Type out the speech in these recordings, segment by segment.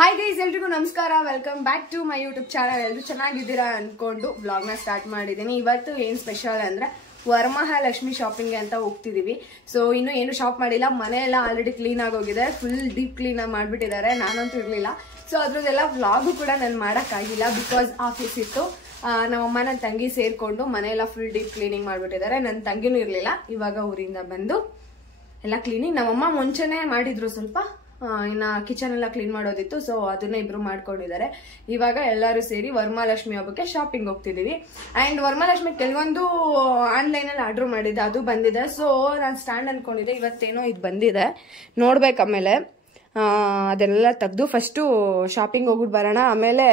Hi guys, ಎಲ್ರಿಗೂ ನಮಸ್ಕಾರ. Welcome back to my YouTube channel. ಎಲ್ಲರೂ ಚೆನ್ನಾಗಿದ್ದೀರಾ ಅನ್ಕೊಂಡು ವ್ಲಾಗ್ನ ಸ್ಟಾರ್ಟ್ ಮಾಡಿದ್ದೀನಿ. ಇವತ್ತು ಏನು ಸ್ಪೆಷಲ್ ಅಂದ್ರೆ ವರಮಹಾಲಕ್ಷ್ಮಿ ಶಾಪಿಂಗ್ ಅಂತ ಹೋಗ್ತಿದೀವಿ. ಸೊ ಇನ್ನು ಏನು ಶಾಪ್ ಮಾಡಿಲ್ಲ, ಮನೆ ಎಲ್ಲ ಆಲ್ರೆಡಿ ಕ್ಲೀನ್ ಆಗೋಗಿದೆ, ಫುಲ್ ಡೀಪ್ ಕ್ಲೀನ್ ಆಗಿ ಮಾಡ್ಬಿಟ್ಟಿದ್ದಾರೆ. ನಾನಂತೂ ಇರ್ಲಿಲ್ಲ, ಸೊ ಅದ್ರದ್ದೆಲ್ಲ ವ್ಲಾಗು ಕೂಡ ನಾನು ಮಾಡೋಕ್ಕಾಗಿಲ್ಲ, ಬಿಕಾಸ್ ಆಫೀಸ್ ಇತ್ತು. ನಮ್ಮಮ್ಮ ನನ್ನ ತಂಗಿ ಸೇರ್ಕೊಂಡು ಮನೆಯೆಲ್ಲ ಫುಲ್ ಡೀಪ್ ಕ್ಲೀನಿಂಗ್ ಮಾಡ್ಬಿಟ್ಟಿದ್ದಾರೆ. ನನ್ನ ತಂಗಿನೂ ಇರ್ಲಿಲ್ಲ, ಇವಾಗ ಊರಿಂದ ಬಂದು ಎಲ್ಲ ಕ್ಲೀನಿಂಗ್. ನಮ್ಮಮ್ಮ ಮುಂಚೆನೆ ಮಾಡಿದ್ರು, ಸ್ವಲ್ಪ ಇನ್ನ ಕಿಚನ್ ಎಲ್ಲ ಕ್ಲೀನ್ ಮಾಡೋದಿತ್ತು, ಸೊ ಅದನ್ನ ಇಬ್ರು ಮಾಡ್ಕೊಂಡಿದ್ದಾರೆ. ಇವಾಗ ಎಲ್ಲರೂ ಸೇರಿ ವರಮಹಾಲಕ್ಷ್ಮಿ ಹಬ್ಬಕ್ಕೆ ಶಾಪಿಂಗ್ ಹೋಗ್ತಿದೀವಿ. ಅಂಡ್ ವರಮಹಾಲಕ್ಷ್ಮಿ ಕೆಲವೊಂದು ಆನ್ಲೈನ್ ಅಲ್ಲಿ ಆರ್ಡರ್ ಮಾಡಿದ್ದೆ, ಅದು ಬಂದಿದೆ. ಸೊ ನಾನು ಸ್ಟ್ಯಾಂಡ್ ಅನ್ಕೊಂಡಿದ್ದೆ, ಇವತ್ತೇನೋ ಇದು ಬಂದಿದೆ, ನೋಡ್ಬೇಕು. ಆಮೇಲೆ ಅದೆಲ್ಲ ತೆಗ್ದು ಫಸ್ಟು ಶಾಪಿಂಗ್ ಹೋಗ್ಬಿಟ್ಟು ಬರೋಣ, ಆಮೇಲೆ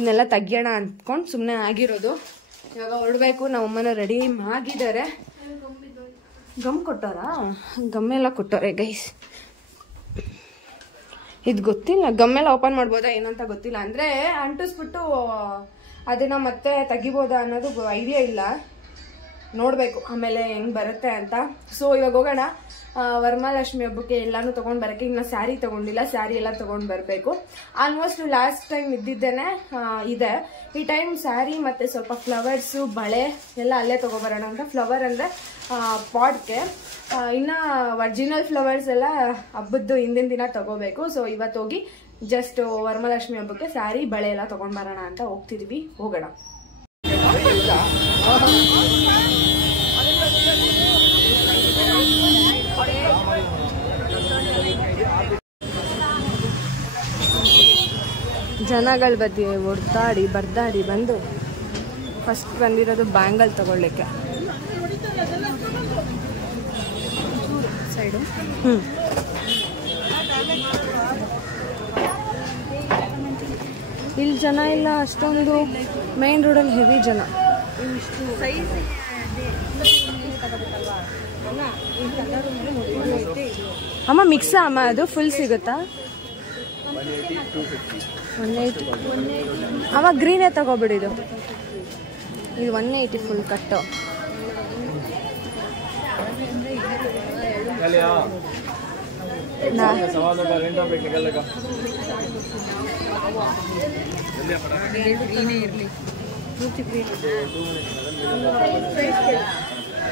ಇನ್ನೆಲ್ಲ ತೆಗಿಯೋಣ ಅಂದ್ಕೊಂಡು ಸುಮ್ಮನೆ ಆಗಿರೋದು. ಇವಾಗ ಹೊರಡ್ಬೇಕು. ನಮ್ಮಮ್ಮನ ರೆಡಿ ಆಗಿದ್ದಾರೆ. ಗಮ್ ಕೊಟ್ಟಾರಾ? ಗಮ್ಮೆಲ್ಲ ಕೊಟ್ಟವ್ರೆ ಗೈಸ್. ಇದು ಗೊತ್ತಿಲ್ಲ, ಗಮ್ಮೆಲ್ಲ ಓಪನ್ ಮಾಡ್ಬೋದಾ ಏನಂತ ಗೊತ್ತಿಲ್ಲ. ಅಂದ್ರೆ ಅಂಟಿಸ್ಬಿಟ್ಟು ಅದನ್ನ ಮತ್ತೆ ತೆಗಿಬೋದಾ ಅನ್ನೋದು ಐಡಿಯಾ ಇಲ್ಲ, ನೋಡ್ಬೇಕು ಆಮೇಲೆ ಹೆಂಗ್ ಬರುತ್ತೆ ಅಂತ. ಸೊ ಇವಾಗ ಹೋಗೋಣ ವರಮಹಾಲಕ್ಷ್ಮಿ ಹಬ್ಬಕ್ಕೆ ಎಲ್ಲಾನು ತಗೊಂಡ್ ಬರಕ್ಕೆ. ಇನ್ನ ಸ್ಯಾರಿ ತಗೊಂಡಿಲ್ಲ, ಸ್ಯಾರಿ ಎಲ್ಲ ತಗೊಂಡ್ ಬರ್ಬೇಕು. ಆಲ್ಮೋಸ್ಟ್ ಲಾಸ್ಟ್ ಟೈಮ್ ಇದ್ದಿದ್ದೇನೆ ಇದೆ. ಈ ಟೈಮ್ ಸ್ಯಾರಿ ಮತ್ತೆ ಸ್ವಲ್ಪ ಫ್ಲವರ್ಸ್, ಬಳೆ ಎಲ್ಲ ಅಲ್ಲೇ ತಗೊಬರೋಣ ಅಂತ. ಫ್ಲವರ್ ಅಂದ್ರೆ ಪಾಟ್ಗೆ, ಇನ್ನ ಒರಿಜಿನಲ್ ಫ್ಲವರ್ಸ್ ಎಲ್ಲ ಹಬ್ಬದ್ದು ಹಿಂದಿನ ದಿನ ತಗೋಬೇಕು. ಸೊ ಇವತ್ತು ಹೋಗಿ ಜಸ್ಟ್ ವರಮಹಾಲಕ್ಷ್ಮಿ ಹಬ್ಬಕ್ಕೆ ಸ್ಯಾರಿ, ಬಳೆ ಎಲ್ಲ ತಗೊಂಡ್ ಬರೋಣ ಅಂತ ಹೋಗ್ತಿದ್ವಿ. ಹೋಗೋಣ. ಜನಗಳ ಬದಿ ಹೊಡ್ದಾಡಿ ಬರ್ದಾಡಿ ಬಂದು ಫಸ್ಟ್ ಬಂದಿರೋದು ಬ್ಯಾಂಗಲ್ ತಗೊಳ್ಳಿಕ್ಕೆ. ಸೈಡು ಇಲ್ಲಿ ಜನ ಇಲ್ಲ ಅಷ್ಟೊಂದು. ಮೇನ್ ರೋಡಲ್ಲಿ ಹೆವಿ ಜನ. ಅಮ್ಮ ಮಿಕ್ಸ್ ಅಮ್ಮ, ಅದು ಫುಲ್ ಸಿಗುತ್ತಾ? 180. ಅವ ಗ್ರೀನೇ ತಗೋಬಿಡಿದು. ಇದು 180 ಫುಲ್ ಕಟ್ಟು.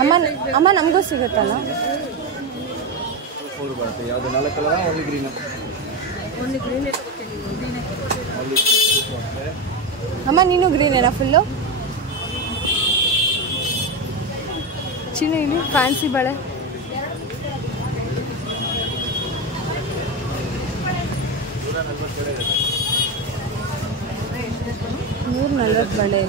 ಅಮ್ಮ ಅಮ್ಮ ನಮಗೂ ಸಿಗುತ್ತಲ್ಲ? ಅಮ್ಮ ನೀನು ಗ್ರೀನೇನಾ ಫುಲ್ಲು? ಚಿನ್ನ ಇಲ್ಲಿ ಫ್ಯಾನ್ಸಿ ಬಳೆ. $140 ಬಳೆ.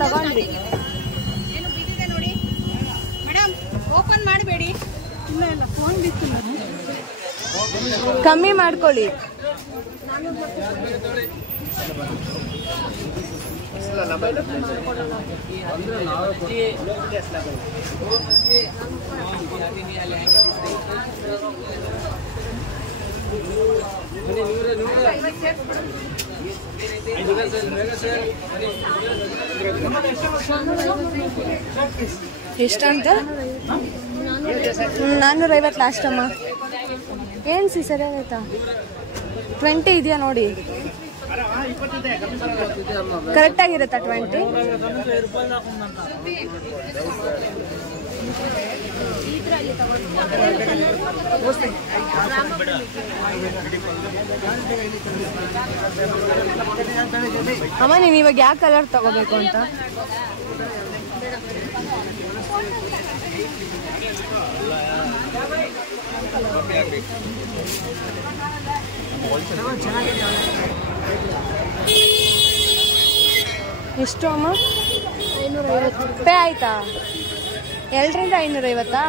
ತಗೊಂಡ್ರಿ. ಓಪನ್ ಮಾಡಬೇಡಿ, ಫೋನ್ ಬಿತ್ತಿಲ್ಲ, ಕಮ್ಮಿ ಮಾಡ್ಕೊಳ್ಳಿ. ಎಷ್ಟಂತ? 450 ಲಾಸ್ಟ್ ಅಮ್ಮ. ಏನು ಸರಿಯಾಗೈತಾ? 20 ಇದೆಯಾ ನೋಡಿ, ಕರೆಕ್ಟ್ ಆಗಿರುತ್ತಾ 20? ಅಮ್ಮ ನೀನು ಇವಾಗ ಯಾವ ಕಲರ್ ತಗೋಬೇಕು ಅಂತ? ಎಷ್ಟು ಅಮ್ಮ? 550 ಪೇ ಆಯ್ತಾ? 2ರಿಂದ 550.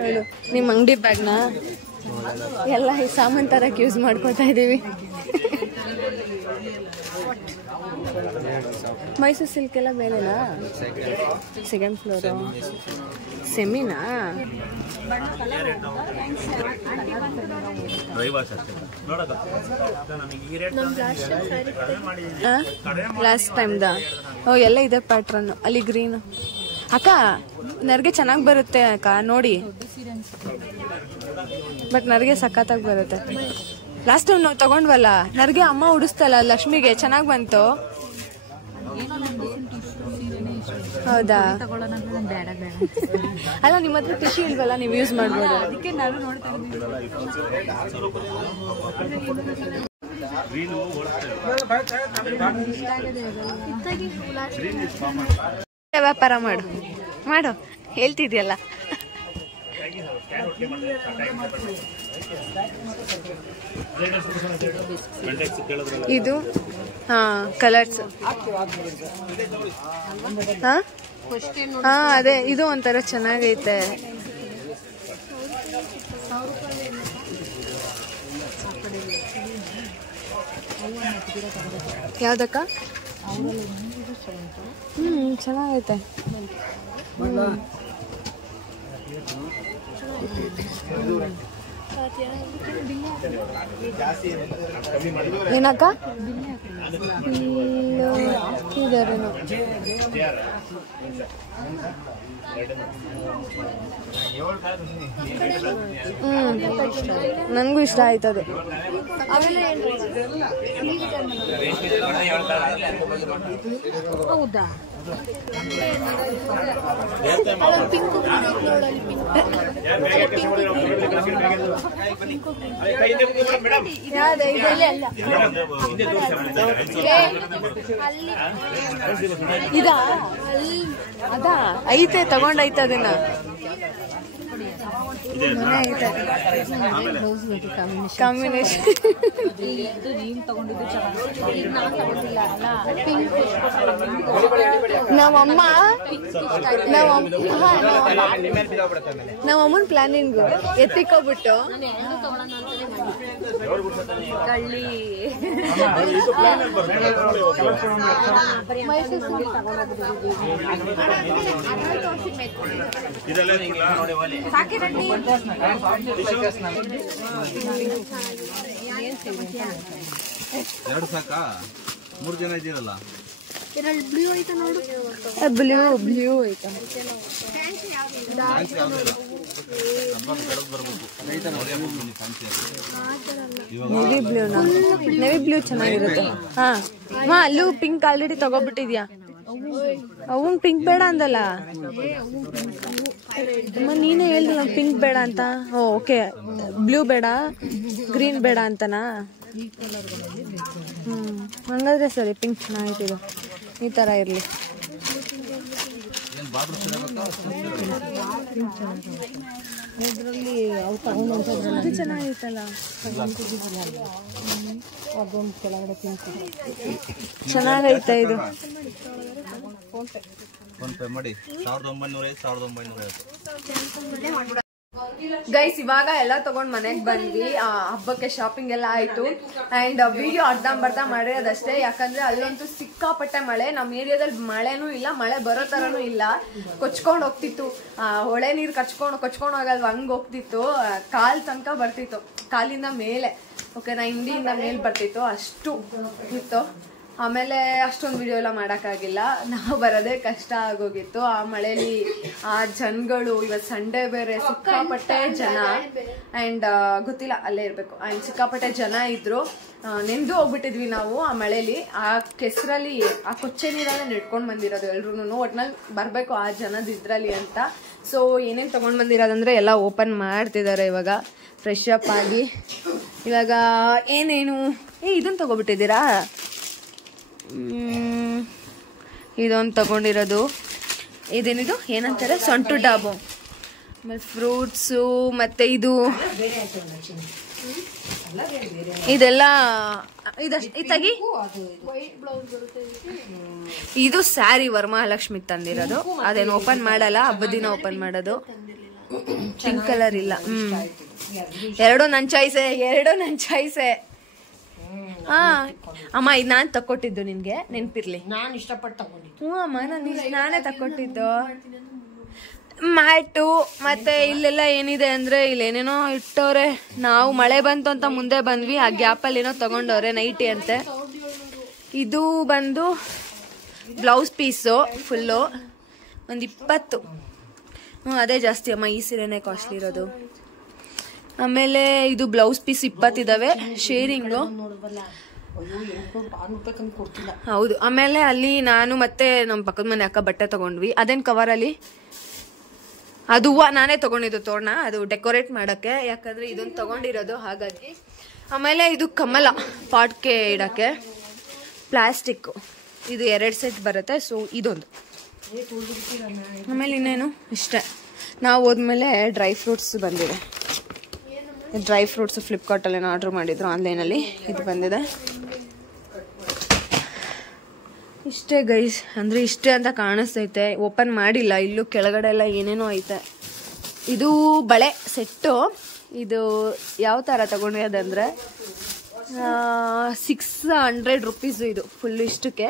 ಹೇಳು, ನಿಮ್ಮ ಅಂಗಡಿ ಬ್ಯಾಗ್ನ ಎಲ್ಲ ಈ ಸಾಮಾನು ತರಕ್ಕೆ ಯೂಸ್ ಮಾಡ್ಕೊತಾ ಇದ್ದೀವಿ. ಮೈಸೂರು ಸಿಲ್ಕ್ ಎಲ್ಲ ಮೇಲೆನಾ? Second floor. ಸೆಮಿನಾ? ಲಾಸ್ಟ್ ಟೈಮ್ದ. ಓ ಎಲ್ಲ ಇದೆ ಪ್ಯಾಟ್ರನ್. ಅಲ್ಲಿ ಗ್ರೀನ್. ಅಕ್ಕ ನರ್ಗೆ ಚೆನ್ನಾಗಿ ಬರುತ್ತೆ ಅಕ್ಕ ನೋಡಿ. ಬಟ್ ನರ್ಗೆ ಸಖತ್ತಾಗಿ ಬರುತ್ತೆ. ಲಾಸ್ಟ್ ಟೈಮ್ ನಾವು ತಗೊಂಡ್ವಲ್ಲ ನರ್ಗೆ ಅಮ್ಮ ಉಡಿಸ್ತಲ್ಲ ಲಕ್ಷ್ಮಿಗೆ, ಚೆನ್ನಾಗಿ ಬಂತು. ಹೌದಾ? ಅಲ್ಲ ನಿಮ್ಮ ಹತ್ರ ಟಿಶ್ಯೂ ಇಲ್ವಲ್ಲ, ನೀವು ಯೂಸ್ ಮಾಡ್ಬೋದು. ಅದಕ್ಕೆ ನಾನು ನೋಡ್ತಾ ವ್ಯಾಪಾರ ಮಾಡು ಮಾಡು ಹೇಳ್ತಿದ್ಯಲ್ಲ. ಇದು ಹಾ ಕಲರ್ಸ್. ಹಾ ಅದೇ ಇದು ಒಂಥರ ಚೆನ್ನಾಗೈತೆ. ಯಾವ್ದಕ್ಕ? ಚೆನ್ನಾಗೈತೆ. ಏನಕ್ಕ? ಇದಾರೇನು? ನನಗೂ ಇಷ್ಟ ಆಯ್ತದೆ. ಹೌದಾ? ಇದಾ? ಅದಾ ಐತೆ, ತಗೊಂಡೈತೆ ಅದನ್ನ. ಕಾಂಬಿನೇಷನ್ ನಮ್ಮಮ್ಮನ ಪ್ಲಾನಿಂಗ್ ಎತ್ತಿಕೋಬಿಟ್ಟು ಕಳ್ಳಿ ಎರಡು ಸಾಕಾ? 3 ಜನ ಇದ್ದೀರಲ್ಲ. ಬ್ಲೂ ಐತ ನೋಡು. ಬ್ಲೂ ಐತ. ನೇವಿ ಬ್ಲೂನಾ? ನೇವಿ ಬ್ಲೂ ಚೆನ್ನಾಗಿರುತ್ತೆ. ಹಾ ಅಲ್ಲೂ ಪಿಂಕ್ ಆಲ್ರೆಡಿ ತಗೋಬಿಟ್ಟಿದ್ಯಾ? ಅವನ್ ಪಿಂಕ್ ಬೇಡ ಅಂದಲ್ಲ ನೀನೇ ಹೇಳ್ದೆ ನಂಗೆ ಪಿಂಕ್ ಬೇಡ ಅಂತ. ಓಕೆ ಬ್ಲೂ ಬೇಡ ಗ್ರೀನ್ ಬೇಡ ಅಂತನಾ? ಹಂಗಾದ್ರೆ ಸರಿ, ಪಿಂಕ್ ಚೆನ್ನಾಗಿತ್ತು. ಈ ತರ ಇರ್ಲಿ. ಅದು ಚೆನ್ನಾಗಿತ್ತಲ್ಲ. ಚೆನ್ನಾಗೈತೆ ಇದು. ಗೈಸ್ ಇವಾಗ ಎಲ್ಲ ತಗೊಂಡ್ ಮನೆಗ್ ಬಂದ್ವಿ. ಹಬ್ಬಕ್ಕೆ ಶಾಪಿಂಗ್ ಎಲ್ಲ ಆಯ್ತು. ಅಂಡ್ ವಿಡಿಯೋ ಅರ್ಧಂಬರ್ಧ ಮಾಡಿರೋದಷ್ಟೇ, ಯಾಕಂದ್ರೆ ಅಲ್ಲಂತೂ ಸಿಕ್ಕಾಪಟ್ಟೆ ಮಳೆ. ನಮ್ಮ ಏರಿಯಾದಲ್ಲಿ ಮಳೆನೂ ಇಲ್ಲ, ಮಳೆ ಬರೋ ತರನು ಇಲ್ಲ. ಕೊಚ್ಕೊಂಡ್ ಹೋಗ್ತಿತ್ತು, ಹೊಳೆ ನೀರ್ ಕೊಚ್ಕೊಂಡ್ ಹೋಗಲ್ವ ಹಂಗ್ ಹೋಗ್ತಿತ್ತು. ಕಾಲ್ ತನಕ ಬರ್ತಿತ್ತು, ಕಾಲಿಂದ ಮೇಲೆ ಓಕೆನಾ, ಹಿಂದಿಯಿಂದ ಮೇಲ್ ಬರ್ತಿತ್ತು, ಅಷ್ಟು ಇತ್ತು. ಆಮೇಲೆ ಅಷ್ಟೊಂದು ವಿಡಿಯೋ ಎಲ್ಲ ಮಾಡೋಕ್ಕಾಗಿಲ್ಲ, ನಾವು ಬರೋದೇ ಕಷ್ಟ ಆಗೋಗಿತ್ತು ಆ ಮಳೆಯಲ್ಲಿ. ಆ ಜನಗಳು ಇವತ್ತು ಸಂಡೇ ಬೇರೆ, ಸಿಕ್ಕಾಪಟ್ಟೆ ಜನ. ಆ್ಯಂಡ್ ಗೊತ್ತಿಲ್ಲ, ಅಲ್ಲೇ ಇರಬೇಕು. ಆ್ಯಂಡ್ ಸಿಕ್ಕಾಪಟ್ಟೆ ಜನ ಇದ್ರು. ನೆಂದು ಹೋಗ್ಬಿಟ್ಟಿದ್ವಿ ನಾವು ಆ ಮಳೇಲಿ. ಆ ಕೆಸರಲ್ಲಿ ಆ ಕೊಚ್ಚೆ ನೀರಲ್ಲೇ ನೆಡ್ಕೊಂಡು ಬಂದಿರೋದು ಎಲ್ರು. ಒಟ್ನಲ್ಲಿ ಬರಬೇಕು ಆ ಜನದ ಇದ್ರಲ್ಲಿ ಅಂತ. ಸೊ ಏನೇನು ತೊಗೊಂಡು ಬಂದಿರೋದಂದ್ರೆ ಎಲ್ಲ ಓಪನ್ ಮಾಡ್ತಿದ್ದಾರೆ ಇವಾಗ, ಫ್ರೆಶ್ ಅಪ್ ಆಗಿ. ಇವಾಗ ಏನೇನು ಇದನ್ನು ತೊಗೊಬಿಟ್ಟಿದ್ದೀರಾ? ಇದೊಂದು ತಗೊಂಡಿರೋದು. ಇದೇನಿದು ಏನಂತಾರೆ, ಸೊಂಟು ಡಾಬು. ಆಮೇಲೆ ಫ್ರೂಟ್ಸು, ಮತ್ತೆ ಇದು ಇದೆಲ್ಲ ತಗಿ. ಇದು ಸ್ಯಾರಿ ವರಮಹಾಲಕ್ಷ್ಮಿ ತಂದಿರೋದು. ಅದೇನು ಓಪನ್ ಮಾಡಲ್ಲ, ಹಬ್ಬದ ದಿನ ಓಪನ್ ಮಾಡೋದು. ಪಿಂಕ್ ಕಲರ್ ಇಲ್ಲ. ಎರಡು ನನ್ನ ಚಾಯ್ಸೆ. ಹಾ ಅಮ್ಮ ಇದು ನಾನ್ ತಕ್ಕೊಟ್ಟಿದ್ದು ನಿನ್ಗೆ ನೆನ್ಪಿರ್ಲಿ. ನಾನು ಇಷ್ಟಪಟ್ಟು ತಗೊಂಡಿದ್ದು. ಹ್ಞೂ ಅಮ್ಮ ನಾನೇ ತಕ್ಕೊಟ್ಟಿದ್ದು. ಮ್ಯಾಟು ಮತ್ತೆ ಇಲ್ಲೆಲ್ಲ ಏನಿದೆ ಅಂದ್ರೆ ಇಲ್ಲೇನೇನೋ ಇಟ್ಟವ್ರೆ. ನಾವು ಮಳೆ ಬಂತು ಅಂತ ಮುಂದೆ ಬಂದ್ವಿ, ಆ ಗ್ಯಾಪಲ್ಲಿ ಏನೋ ತಗೊಂಡವ್ರೆ ನೈಟಿ ಅಂತೆ. ಇದು ಬಂದು ಬ್ಲೌಸ್ ಪೀಸು ಫುಲ್ಲು ಒಂದು 20. ಅದೇ ಜಾಸ್ತಿ ಅಮ್ಮ, ಈ ಸೀರೆನೇ ಕಾಸ್ಟ್ಲಿ ಇರೋದು. ಆಮೇಲೆ ಇದು ಬ್ಲೌಸ್ ಪೀಸ್ 20 ಇದಾವೆ, ಶೇರಿಂಗು. ಹೌದು. ಆಮೇಲೆ ಅಲ್ಲಿ ನಾನು ಮತ್ತೆ ನಮ್ಮ ಪಕ್ಕದ ಮನೆ ಅಕ್ಕ ಬಟ್ಟೆ ತಗೊಂಡ್ವಿ. ಅದೇನು ಕವರಲ್ಲಿ ಅದು ಹೂವು ನಾನೇ ತಗೊಂಡಿದ್ದು ತೋರಣ, ಅದು ಡೆಕೋರೇಟ್ ಮಾಡೋಕ್ಕೆ, ಯಾಕಂದ್ರೆ ಇದೊಂದು ತಗೊಂಡಿರೋದು ಹಾಗಾಗಿ. ಆಮೇಲೆ ಇದು ಕಮಲ ಪಾಟ್ಗೆ ಇಡಕ್ಕೆ ಪ್ಲಾಸ್ಟಿಕ್, ಇದು 2 ಸೆಟ್ ಬರುತ್ತೆ. ಸೊ ಇದೊಂದು. ಆಮೇಲೆ ಇನ್ನೇನು ಇಷ್ಟೇ. ನಾವು ಹೋದ್ಮೇಲೆ ಡ್ರೈ ಫ್ರೂಟ್ಸ್ ಬಂದಿದೆ. ಡ್ರೈ ಫ್ರೂಟ್ಸ್ ಫ್ಲಿಪ್ಕಾರ್ಟಲ್ಲಿ ಆರ್ಡ್ರ್ ಮಾಡಿದ್ರು, ಆನ್ಲೈನಲ್ಲಿ. ಇದು ಬಂದಿದೆ. ಇಷ್ಟೇ ಗೈಸ್, ಅಂದರೆ ಇಷ್ಟೇ ಅಂತ ಕಾಣಿಸ್ತೈತೆ. ಓಪನ್ ಮಾಡಿಲ್ಲ, ಇಲ್ಲೂ ಕೆಳಗಡೆ ಎಲ್ಲ ಏನೇನೋ ಐತೆ. ಇದು ಬಳೆ ಸೆಟ್ಟು. ಇದು ಯಾವ ಥರ ತಗೊಂಡಿರೋದಂದರೆ 600 ರುಪೀಸು. ಇದು ಫುಲ್ ಇಷ್ಟಕ್ಕೆ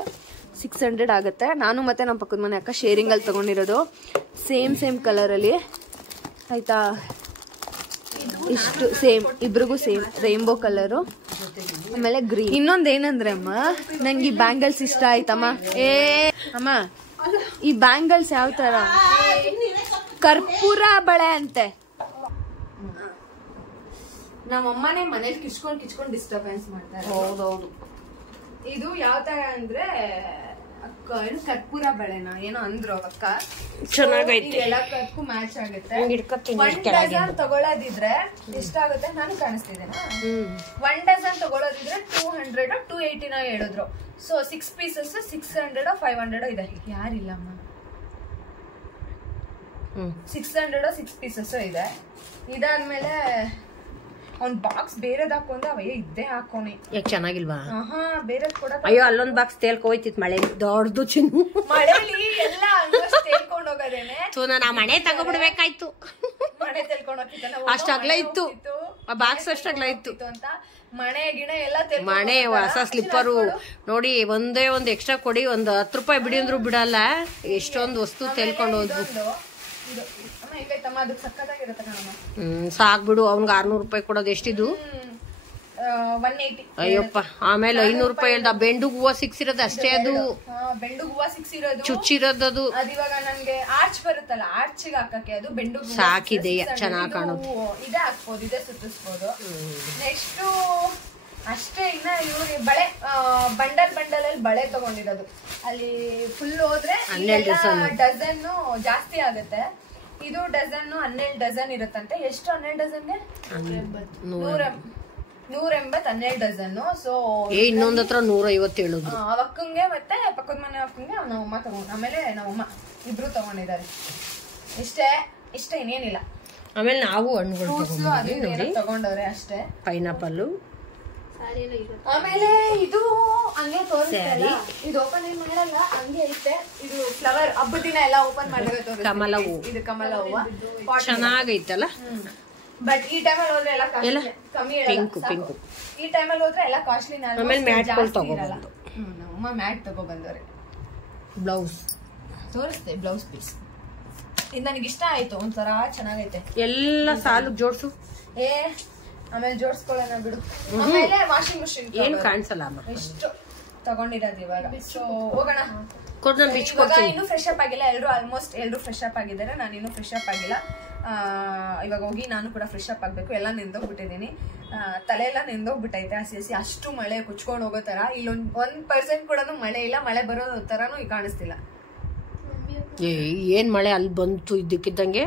600 ಆಗುತ್ತೆ. ನಾನು ಮತ್ತೆ ನಮ್ಮ ಪಕ್ಕದ ಮನೆ ಅಕ್ಕ ಶೇರಿಂಗಲ್ಲಿ ತಗೊಂಡಿರೋದು, ಸೇಮ್ ಕಲರಲ್ಲಿ ಆಯ್ತಾ. ಇಷ್ಟು ಸೇಮ್, ಇಬ್ರಿಗೂ ಸೇಮ್ ರೈನ್ಬೋ ಕಲರು. ಆಮೇಲೆ ಗ್ರೀನ್. ಇನ್ನೊಂದು ಏನಂದ್ರೆ ಅಮ್ಮ, ನಂಗೆ ಈ ಬ್ಯಾಂಗಲ್ಸ್ ಇಷ್ಟ ಆಯ್ತಮ್ಮ. ಅಮ್ಮ ಈ ಬ್ಯಾಂಗಲ್ಸ್ ಯಾವ ತರ ಕರ್ಪೂರ ಬಳೆ ಅಂತೆ. ನಮ್ಮಮ್ಮನೇ ಮನೇಲಿ ಕಿಚ್ಕೊಂಡು ಡಿಸ್ಟರ್ಬೆನ್ಸ್ ಮಾಡ್ತಾರೆ. ಹೌದೌದು. ಇದು ಯಾವ ತರ ಅಂದ್ರೆ ಏನು ಕರ್ಪೂರ ಬಳೆನ ಏನೋ ಅಂದ್ರು ಅಕ್ಕ. ಚೆನ್ನಾಗೈತೆ, ಎಲ್ಲಕ್ಕೂ ಮ್ಯಾಚ್ ಆಗುತ್ತೆ. 1 ಡಜನ್ ತಗೊಳ್ಳೋದಿದ್ರೆ ಎಷ್ಟಾಗುತ್ತೆ ನಾನು ಕಾಣಿಸ್ತಿದ್ದೇನಾ? 1 ಡಜನ್ ತಗೊಳ್ಳೋದಿದ್ರೆ 200 280 ಹೇಳಿದ್ರು. ಸೊ 6 ಪೀಸಸ್ 600 500 ಇದೆ. ಯಾರಿಲ್ಲಮ್ಮ, 600 6 ಪೀಸಸ್ ಇದೆ. ಇದಾದ್ಮೇಲೆ ಒಂದ್ ಬಾಕ್ಸ್ ಬೇರೆದ್ ಹಾಕೊಂಡೆ, ಅವಯ್ಯ ಇದ್ದೇ ಹಾಕೋಣಿ. ಯಾಕೆ ಚೆನ್ನಾಗಿಲ್ವಾ? ಬೇರೆದ್ ಕೂಡ. ಅಯ್ಯೋ, ಅಲ್ಲೊಂದ್ ಬಾಕ್ಸ್ ತೇಲ್ಕೋಯ್ತಿತ್ ಮಳೆ ದೊಡ್ಡದು ಚಿನ್ನು. ಮಳೆಲಿ ಎಲ್ಲ ತೇಲ್ಕೊಂಡ್ ಹೋಗೋದೇನೆ. ನಾನು ಆ ಮನೆ ತಗೋಬಿಡ್ಬೇಕಾಯ್ತು. ಮನೆ ತೇಲ್ಕೊಂಡ್ ಹೋಗ್ತಿತ್ತು, ಅಷ್ಟ ಅಗ್ಲ ಇತ್ತು ಆ ಬಾಕ್ಸ್, ಅಷ್ಟ ಅಗ್ಲ ಇತ್ತು ಅಂತ. ಮನೆ ಗಿಣ ಎಲ್ಲ ಮನೆ ಹೊಸ ಸ್ಲಿಪ್ಪರು ನೋಡಿ, ಒಂದೇ ಒಂದ್ ಎಕ್ಸ್ಟ್ರಾ ಕೊಡಿ, ಒಂದ್ 10 ರೂಪಾಯಿ ಬಿಡಿ ಅಂದ್ರು ಬಿಡಲ್ಲ. ಎಷ್ಟೊಂದು ವಸ್ತು ತೇಲ್ಕೊಂಡು ಹೋದ್ವು. ಸಾಕ್ಬಿಡು, ಅವ್ನ್ಗೆ 600 ರೂಪಾಯಿ ಕೊಡೋದು. ಎಷ್ಟಿದು? 180. ಅಯ್ಯಪ್ಪ. ಆಮೇಲೆ 500 ರೂಪಾಯಿ ಹೇಳ್ದ. ಬೆಂಡುಗ್ ಹೂವ ಸಿಕ್ಸಿರೋದು ಅಷ್ಟೇ. ಅದು ಬೆಂಡುಗ್ ಹೂವ ಸಿಕ್ಸಿರೋದು, ಚುಚ್ಚಿರೋದು. ಅದಿವಾಗ ನನ್ಗೆ ಆರ್ಚ್ ಬರುತ್ತಲ್ಲ, ಆರ್ಚಿಗೆ ಹಾಕಕ್ಕೆ ಅದು ಬೆಂಡುಗ್ ಸಾಕಿದೆ, ಚೆನ್ನಾಗ್ ಕಾಣೋದು. ಇದೇ ಹಾಕ್ಬೋದು, ಇದೇ ಸುತ್ತಿಸ್ಬೋದು. ನೆಕ್ಸ್ಟ್ ಅಷ್ಟೇ. ಇನ್ನ ಇವ್ರಿಗೆ ಬಳೆ ಬಂಡಲ್ ಅಲ್ಲಿ ಬಳೆ ತಗೊಂಡಿರೋದು. ಅಲ್ಲಿ ಫುಲ್ ಹೋದ್ರೆ 12 ಡಜನ್ ಜಾಸ್ತಿ ಆಗುತ್ತೆ. ಇದು ಡಜನ್ 12 ಡಜನ್ ಇರುತ್ತಂತೆ. ಎಷ್ಟು 12 ಡಜನ್ಗೆ? 180 12 ಡಜನ್. ಸೊ ಇನ್ನೊಂದ್ ಹತ್ರ 150 ಹೇಳಿದ್ರು. ಅವಕ್ಕಂಗೆ ಮತ್ತೆ ಪಕ್ಕದ ಮನೆ ಅವಕ್ಕಂಗೆ ನಮ್ಮಮ್ಮ ತಗೊಂಡ್, ಆಮೇಲೆ ನಮ್ಮಮ್ಮ ಇಬ್ರು ತಗೊಂಡಿದ್ದಾರೆ. ಇಷ್ಟೇ ಇನ್ನೇನಿಲ್ಲ. ಆಮೇಲೆ ನಾವು ಹಣ್ಣುಗಳು ತಗೊಂಡವ್ರೆ ಅಷ್ಟೇ. ಪೈನಾಪಲ್. ಆಮೇಲೆ ಇದು ಹಂಗೆ ತೋರಿಸ್ತಾರೆ. ಇದು ಓಪನ್ ಏನ್ ಮಾಡಲ್ಲ, ಹಂಗೆ ಐತೆ. ಇದು ಫ್ಲವರ್ ಹಬ್ಬದ ದಿನ ಎಲ್ಲ ಓಪನ್ ಮಾಡಿದ್ರೆ ಕಮಲ ಹೂ. ಇದು ಕಮಲ ಹೂವ ಚೆನ್ನಾಗೈತಲ್ಲ. ಬಟ್ ಈ ಟೈಮಲ್ಲಿ ಹೋದ್ರೆ ಎಲ್ಲ ಕಮ್ಮಿ ಪಿಂಕ್. ಈ ಟೈಮಲ್ಲಿ ಹೋದ್ರೆ ಎಲ್ಲ ಕಾಸ್ಟ್ಲಿ. ಆಮೇಲೆ ಮ್ಯಾಟ್ ತಗೋಬಂದು, ನಮ್ಮಮ್ಮ ಮ್ಯಾಟ್ ತಗೋಬಂದವ್ರೆ. ಬ್ಲೌಸ್ ತೋರಿಸ್ತೆ, ಬ್ಲೌಸ್ ಪೀಸ್. ಇದು ನನಗೆ ಇಷ್ಟ ಆಯ್ತು, ಒಂಥರ ಚೆನ್ನಾಗೈತೆ. ಎಲ್ಲ ಸಾಲು ಜೋಡ್ಸು. ಆಮೇಲೆ ಜೋಡ್ಸ್ಕೊಳ್ಳೋಣ ಬಿಡು. ಆಮೇಲೆ ವಾಷಿಂಗ್ ಮಿಷಿನ್ ಏನ್ ಕಾಣಿಸಲ್ಲ ಇಷ್ಟು ತಗೊಂಡಿರೋದು ಇವಾಗ. ಸೊ ಹೋಗೋಣ. ಇನ್ನು ಫ್ರೆಶ್ ಅಪ್ ಆಗಿಲ್ಲ. ಆಲ್ಮೋಸ್ಟ್ ಎಲ್ರು ಫ್ರೆಶ್ ಅಪ್ ಆಗಿದ್ದಾರೆ. ನಾನು ಇನ್ನೂ ಫ್ರೆಶ್ ಅಪ್ ಆಗಿಲ್ಲ. ಇವಾಗ ಹೋಗಿ ನಾನು ಕೂಡ ಫ್ರೆಶ್ ಅಪ್ ಆಗ್ಬೇಕು. ಎಲ್ಲ ನೆಂದೋಗ್ಬಿಟ್ಟಿದೀನಿ, ತಲೆ ಎಲ್ಲ ನೆಂದೋಗ್ಬಿಟ್ಟೈತೆ. ಹಸಿ ಅಷ್ಟು ಮಳೆ ಕುಚ್ಕೊಂಡು ಹೋಗೋ ತರ. ಇಲ್ಲೊಂದು 1% ಕೂಡ ಮಳೆ ಇಲ್ಲ. ಮಳೆ ಬರೋ ತರಾನು ಕಾಣಿಸ್ತಿಲ್ಲ. ಏನ್ ಮಳೆ ಅಲ್ಲಿ ಬಂತು ಇದ್ದಕ್ಕಿದ್ದಂಗೆ.